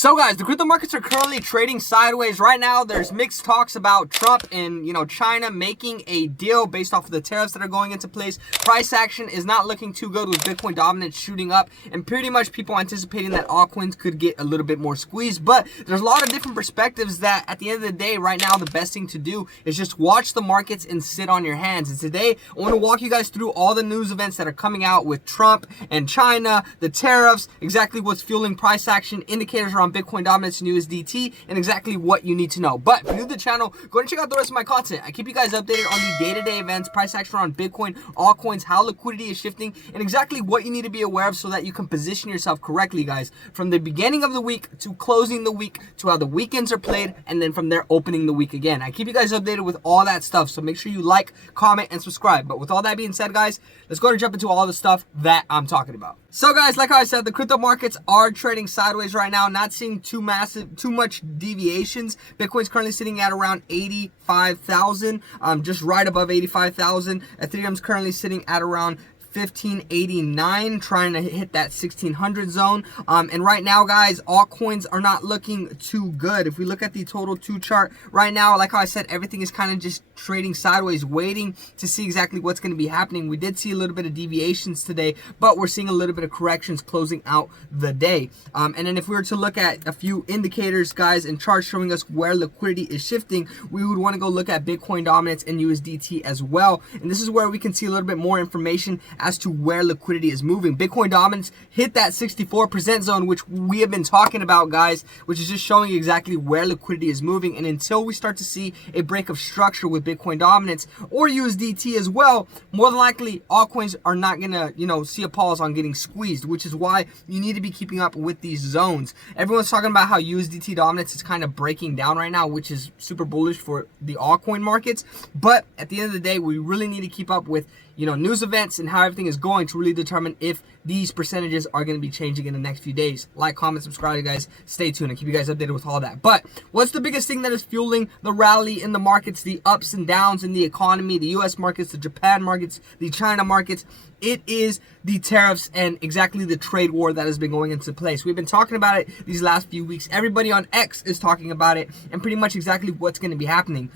So guys, the crypto markets are currently trading sideways right now. There's mixed talks about Trump and, China making a deal based off of the tariffs that are going into place. Price action is not looking too good with Bitcoin dominance shooting up, and pretty much people anticipating that altcoins could get a little bit more squeezed. But there's a lot of different perspectives that at the end of the day, right now, the best thing to do is just watch the markets and sit on your hands. And today, I want to walk you guys through all the news events that are coming out with Trump and China, the tariffs, exactly what's fueling price action, indicators around Bitcoin dominance and USDT, and exactly what you need to know. But if you're new to the channel, go and check out the rest of my content. I keep you guys updated on the day-to-day events, price action around Bitcoin, altcoins, how liquidity is shifting, and exactly what you need to be aware of so that you can position yourself correctly, guys, from the beginning of the week to closing the week to how the weekends are played, and then from there opening the week again. I keep you guys updated with all that stuff, so make sure you like, comment, and subscribe. But with all that being said, guys, let's go and jump into all the stuff that I'm talking about. So guys, like I said, the crypto markets are trading sideways right now, not seeing too much deviations. Bitcoin's currently sitting at around 85,000, just right above 85,000. Ethereum's currently sitting at around 1589, trying to hit that 1600 zone. And right now, guys, altcoins are not looking too good. If we look at the total 2 chart right now, like how I said, everything is kind of just trading sideways, waiting to see exactly what's going to be happening. We did see a little bit of deviations today, but we're seeing a little bit of corrections closing out the day. And then if we were to look at a few indicators, guys, and charts showing us where liquidity is shifting, we would want to go look at Bitcoin dominance and USDT as well. And this is where we can see a little bit more information as to where liquidity is moving. Bitcoin dominance hit that 64% zone, which we have been talking about, guys, which is just showing exactly where liquidity is moving. And until we start to see a break of structure with Bitcoin dominance or USDT as well, more than likely altcoins are not gonna, see a pause on getting squeezed, which is why you need to be keeping up with these zones. Everyone's talking about how USDT dominance is kind of breaking down right now, which is super bullish for the altcoin markets. But at the end of the day, we really need to keep up with news events and how everything is going to really determine if these percentages are going to be changing in the next few days. Like, comment, subscribe, you guys. Stay tuned. I keep you guys updated with all that. But what's the biggest thing that is fueling the rally in the markets, the ups and downs in the economy, the US markets, the Japan markets, the China markets? It is the tariffs and exactly the trade war that has been going into place. We've been talking about it these last few weeks. Everybody on X is talking about it and pretty much exactly what's going to be happening.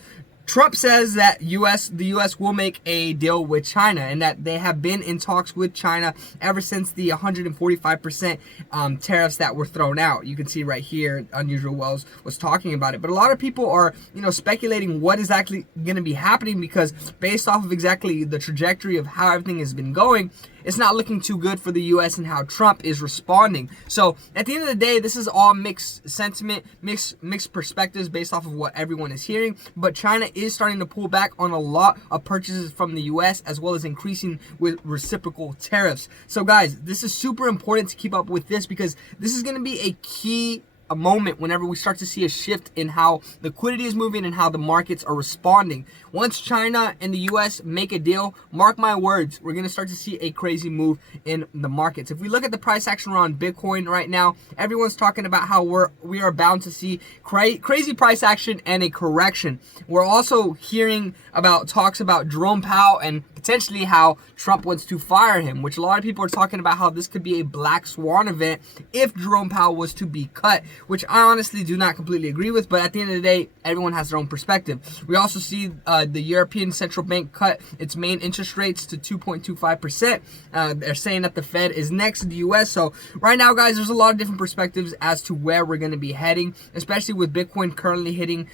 Trump says that the U.S. will make a deal with China and that they have been in talks with China ever since the 145% tariffs that were thrown out. You can see right here, Unusual Wells was talking about it. But a lot of people are, speculating what is actually going to be happening because based off of exactly the trajectory of how everything has been going, it's not looking too good for the U.S. and how Trump is responding. So at the end of the day, this is all mixed sentiment, mixed perspectives based off of what everyone is hearing. But China is starting to pull back on a lot of purchases from the U.S. as well as increasing with reciprocal tariffs. So guys, this is super important to keep up with this because this is going to be a key moment whenever we start to see a shift in how liquidity is moving and how the markets are responding. Once China and the US make a deal, mark my words, we're going to start to see a crazy move in the markets. If we look at the price action around Bitcoin right now, everyone's talking about how we are bound to see crazy price action and a correction. We're also hearing about talks about Jerome Powell and potentially how Trump wants to fire him, which a lot of people are talking about how this could be a black swan event if Jerome Powell was to be cut, which I honestly do not completely agree with, but at the end of the day, everyone has their own perspective. We also see the European Central Bank cut its main interest rates to 2.25%. They're saying that the Fed is next to the US. So right now, guys, there's a lot of different perspectives as to where we're going to be heading, especially with Bitcoin currently hitting,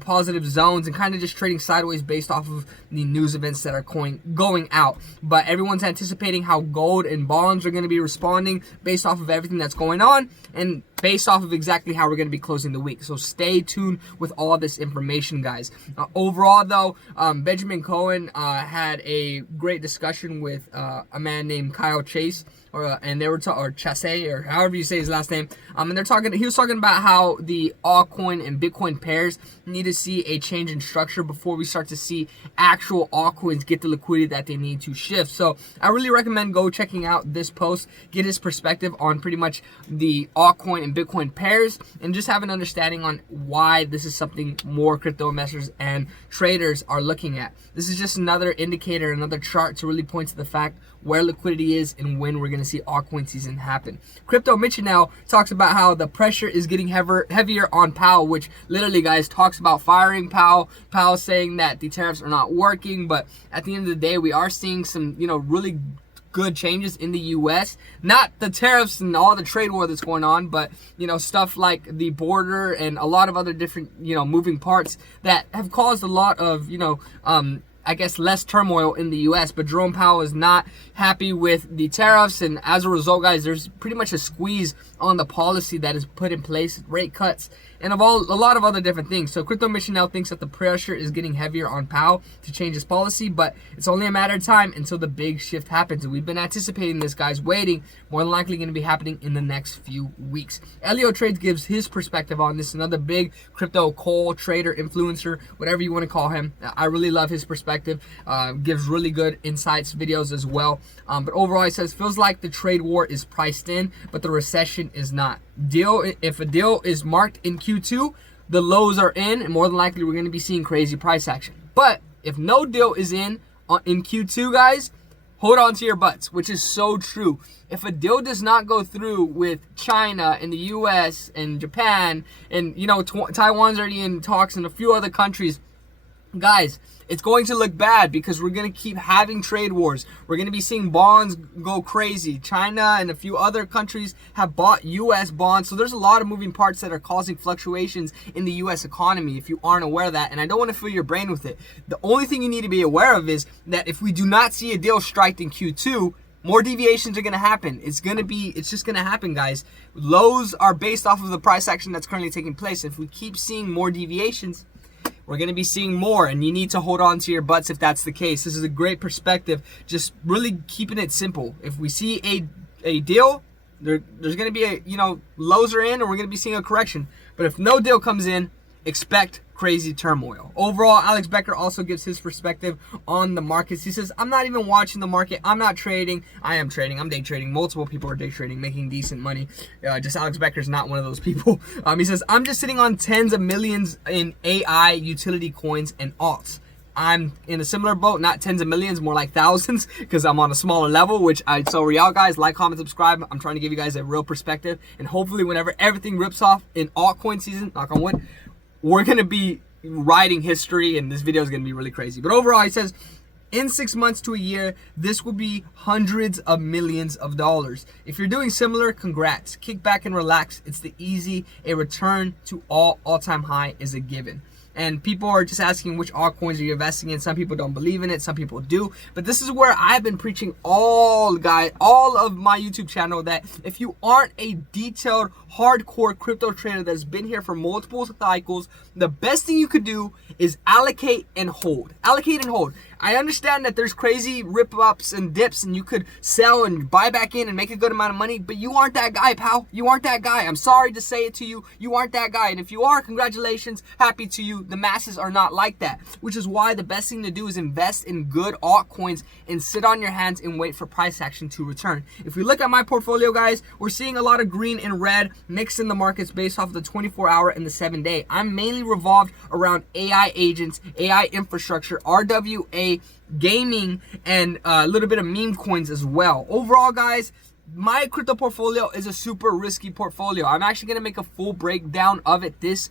positive zones and kind of just trading sideways based off of the news events that are going out. But everyone's anticipating how gold and bonds are going to be responding based off of everything that's going on and based off of exactly how we're going to be closing the week. So stay tuned with all this information, guys. Overall, though, Benjamin Cohen had a great discussion with a man named Kyle Chase, and they were or Chase, or however you say his last name. And he was talking about how the altcoin and Bitcoin pairs need to see a change in structure before we start to see actual altcoins get the liquidity that they need to shift. So I really recommend go checking out this post, get his perspective on pretty much the altcoin and Bitcoin pairs, and just have an understanding on why this is something more crypto investors and traders are looking at. This is just another indicator, another chart to really point to the fact where liquidity is and when we're going to see altcoin season happen. Crypto Mitch now talks about how the pressure is getting heavier on Powell, which literally, guys, talks about firing Powell. Powell saying that the tariffs are not working, but at the end of the day, we are seeing some, really good changes in the US. Not the tariffs and all the trade war that's going on, but stuff like the border and a lot of other different moving parts that have caused a lot of I guess less turmoil in the US. But Jerome Powell is not happy with the tariffs, and as a result, guys, there's pretty much a squeeze on the policy that is put in place, rate cuts, and a lot of other different things. So Crypto Mission now thinks that the pressure is getting heavier on Powell to change his policy, but it's only a matter of time until the big shift happens. And we've been anticipating this, guys, waiting. More than likely going to be happening in the next few weeks. Elio Trades gives his perspective on this, another big crypto coal trader, influencer, whatever you want to call him. I really love his perspective. Gives really good insights, videos as well. But overall, he says, feels like the trade war is priced in, but the recession is not. If a deal is marked in Q2, the lows are in, and more than likely we're going to be seeing crazy price action. But if no deal is in Q2, guys, hold on to your butts, which is so true. If a deal does not go through with China and the US and Japan, and Taiwan's already in talks and a few other countries, guys, it's going to look bad because we're going to keep having trade wars. We're going to be seeing bonds go crazy. China and a few other countries have bought U.S. bonds. So there's a lot of moving parts that are causing fluctuations in the U.S. economy if you aren't aware of that. And I don't want to fill your brain with it. The only thing you need to be aware of is that if we do not see a deal striked in Q2, more deviations are going to happen. It's just going to happen, guys. Lows are based off of the price action that's currently taking place. If we keep seeing more deviations, we're going to be seeing more, and you need to hold on to your butts if that's the case. This is a great perspective, just really keeping it simple. If we see a deal, there's going to be lows are in, and we're going to be seeing a correction. But if no deal comes in, expect crazy turmoil. Overall, Alex Becker also gives his perspective on the markets. He says, I'm not even watching the market. I'm not trading. I am trading. I'm day trading. Multiple people are day trading, making decent money. Just Alex Becker's not one of those people. He says, I'm just sitting on tens of millions in AI, utility coins, and alts. I'm in a similar boat, not tens of millions, more like thousands, because I'm on a smaller level, so y'all guys, like, comment, subscribe. I'm trying to give you guys a real perspective, and hopefully whenever everything rips off in altcoin season, knock on wood, we're going to be writing history, and this video is going to be really crazy. But overall, he says, in 6 months to a year, this will be hundreds of millions of dollars. If you're doing similar, congrats. Kick back and relax. It's the easy. A return to all-time high is a given. And people are just asking which altcoins are you investing in. Some people don't believe in it. Some people do. But this is where I've been preaching all of my YouTube channel, that if you aren't a detailed, hardcore crypto trader that's been here for multiple cycles, the best thing you could do is allocate and hold. Allocate and hold. I understand that there's crazy rip-ups and dips, and you could sell and buy back in and make a good amount of money, but you aren't that guy, pal. You aren't that guy. I'm sorry to say it to you. You aren't that guy. And if you are, congratulations. Happy to you. The masses are not like that, which is why the best thing to do is invest in good altcoins and sit on your hands and wait for price action to return. If we look at my portfolio, guys, we're seeing a lot of green and red mixed in the markets based off of the 24-hour and the 7-day. I'm mainly revolved around AI agents, AI infrastructure, RWA, gaming, and a little bit of meme coins as well. Overall, guys, my crypto portfolio is a super risky portfolio. I'm actually going to make a full breakdown of it this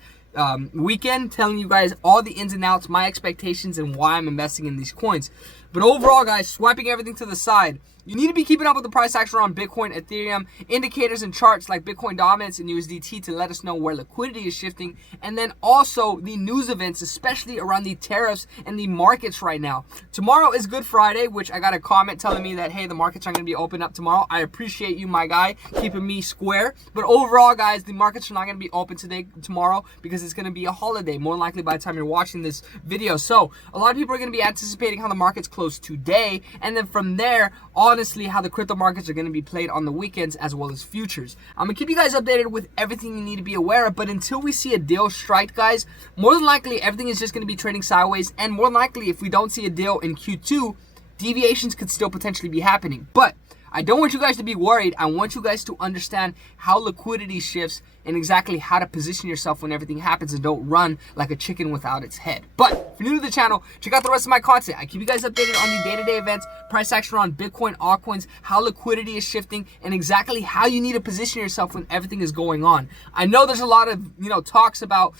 weekend, telling you guys all the ins and outs, my expectations, and why I'm investing in these coins. But overall, guys, swiping everything to the side, you need to be keeping up with the price action on Bitcoin, Ethereum, indicators and charts like Bitcoin dominance and USDT to let us know where liquidity is shifting, and then also the news events, especially around the tariffs and the markets right now. Tomorrow is Good Friday, which I got a comment telling me that, hey, the markets aren't going to be open up tomorrow. I appreciate you, my guy, keeping me square. But overall, guys, the markets are not going to be open tomorrow because it's going to be a holiday, more than likely by the time you're watching this video. So a lot of people are going to be anticipating how the markets close today, and then from there, honestly, how the crypto markets are going to be played on the weekends as well as futures. I'm going to keep you guys updated with everything you need to be aware of, but until we see a deal strike, guys, more than likely everything is just going to be trading sideways, and more than likely if we don't see a deal in Q2, deviations could still potentially be happening. But I don't want you guys to be worried. I want you guys to understand how liquidity shifts and exactly how to position yourself when everything happens, and don't run like a chicken without its head. But if you're new to the channel, check out the rest of my content. I keep you guys updated on the day-to-day events, price action around Bitcoin, altcoins, how liquidity is shifting, and exactly how you need to position yourself when everything is going on. I know there's a lot of, talks about,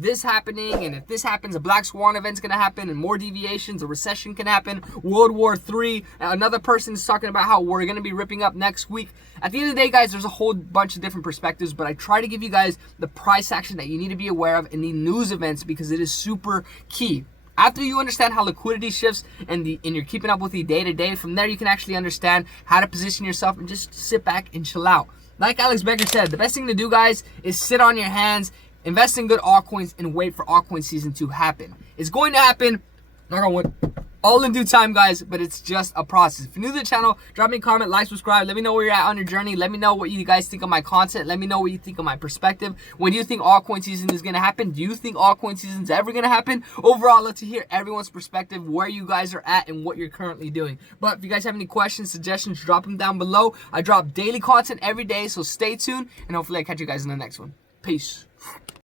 this happening, and if this happens, a black swan event's gonna happen, and more deviations, a recession can happen, World War III. Another person's talking about how we're gonna be ripping up next week. At the end of the day, guys, there's a whole bunch of different perspectives, but I try to give you guys the price action that you need to be aware of in the news events, because it is super key. After you understand how liquidity shifts and you're keeping up with the day-to-day, from there you can actually understand how to position yourself and just sit back and chill out. Like Alex Becker said, the best thing to do, guys, is sit on your hands, invest in good altcoins, and wait for altcoin season to happen. It's going to happen, knock on wood, all in due time, guys, but it's just a process. If you're new to the channel, drop me a comment, like, subscribe. Let me know where you're at on your journey. Let me know what you guys think of my content. Let me know what you think of my perspective. When do you think altcoin season is going to happen? Do you think altcoin season is ever going to happen? Overall, I'd love to hear everyone's perspective, where you guys are at, and what you're currently doing. But if you guys have any questions, suggestions, drop them down below. I drop daily content every day, so stay tuned, and hopefully I catch you guys in the next one. Peace.